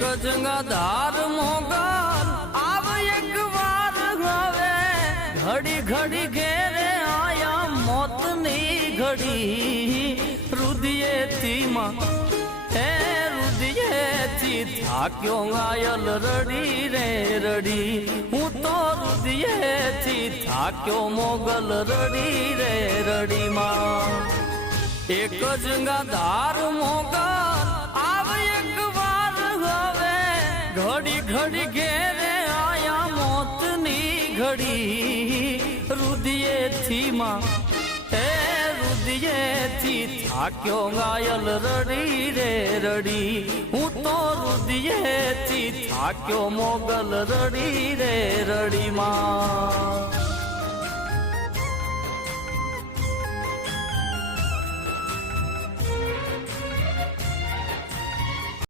એક જંગાધાર મોગલ આવ એક વાર હવે ઘડી ઘડી ઘેરે આયા મોતની ઘડી રુદિયેથી માં હે રુદિયેથી થાક્યો ઘાયલ રડી રે રડી હું તો રુદિયેથી થાક્યો મોગલ રડી રે રડી માં એક જંગાધાર મોગલ આવ એક વાર હવે ઘડી ઘડી ઘેરે આયા મોતની ઘડી રુદિયેથી માં હે રુદિયેથી થાક્યો ઘાયલ રડી રે રડી હું તો રુદિયેથી થાક્યો મોગલ રડી રે રડી માં